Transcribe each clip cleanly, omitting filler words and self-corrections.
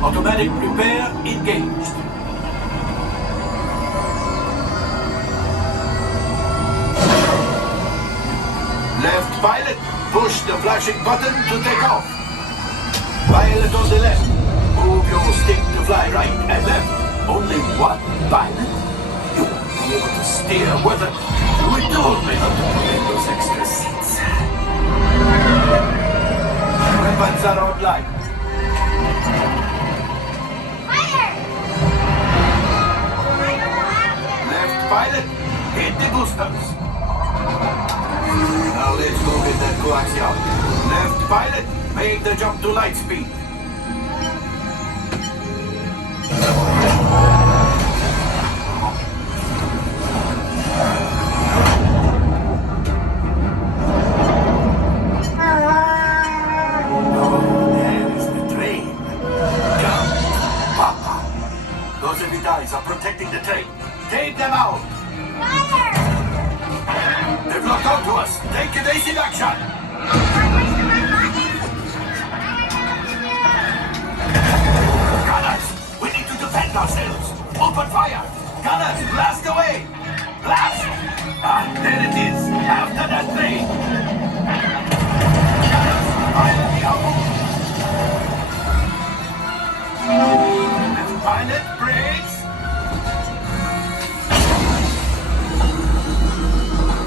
Automatic repair engaged. Left pilot, push the flashing button to take off. Pilot on the left, move your stick to fly right and left. Only one pilot? You won't be able to steer whether... We told me not to put in those extra seats. Weapons are online. Fire! I don't know how to. Left pilot, hit the boosters. Now let's go get that coaxium. Left pilot, make the jump to light speed. Oh, there is the train. Jump, Papa. Those Evitais are protecting the train. Take them out. Fire! They've locked onto us. Take evasive action. Gunners, we need to defend ourselves. Open fire. Gunners, blast away. Blast. Ah, there it is. After that train. Gunners, fire the harpoon. Left pilot, brakes.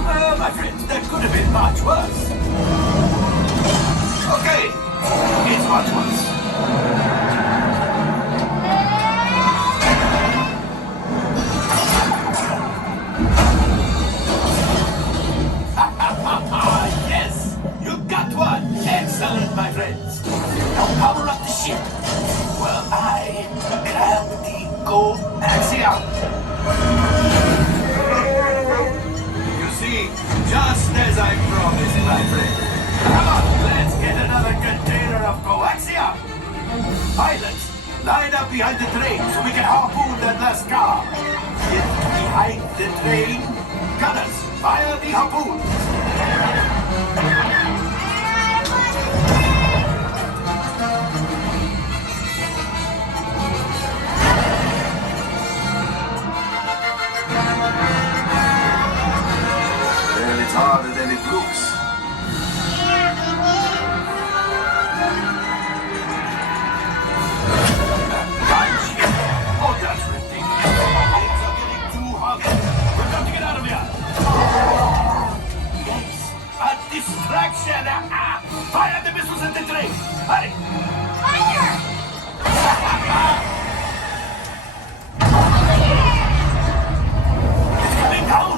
Well, my friends, that could have been much worse. Okay, it's much worse. Yes, you got one. Excellent, my friends. Now power up the ship. Well, I grab the coaxium. You see, just as I promised, my friend. Come on, let's get another container of coaxium. Pilots, line up behind the train so we can harpoon that last car. Get behind the train. Gunners, fire the harpoons. Well, it's harder than it looks. Oh, that's ridiculous. Things are getting too hot. We've got to get out of here. Yes, a distraction. Fire the missiles at the train. Hurry. Fire! It's coming down.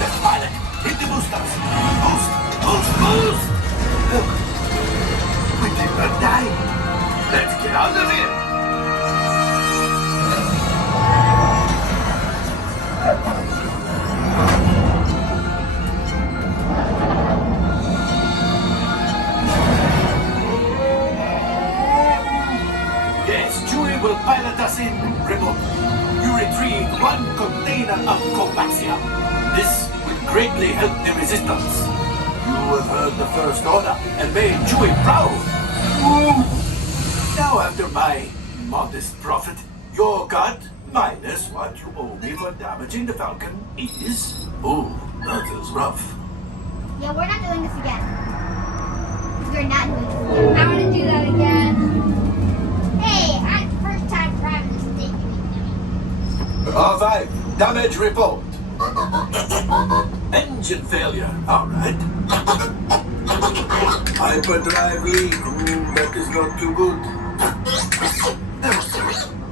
Left pilot, hit the boosters. Boost, boost, boost. Look, we did not die. Let's get out of here. Yes, Chewie will pilot us in remote. You retrieve one container of coaxium. This will greatly help the resistance. You have heard the First Order and made Chewie proud. Ooh. Now, after my modest profit, your cut minus what you owe me for damaging the Falcon is... Oh, that is rough. Yeah, we're not doing this again. We're not doing this again. I'm gonna do that again. Hey, I'm first time driving this thing. R5, damage report. Engine failure, all right. Hyperdrive, that is not too good.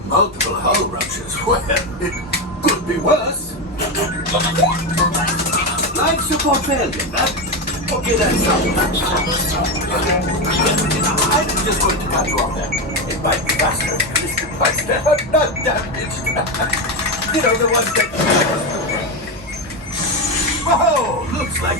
Multiple hull ruptures, well, it could be worse. Life support failure, that? Okay, that's something. I'm just going to cut you off there. It might be faster if you listen twice, but not damaged. You know, the ones that... Whoa, looks like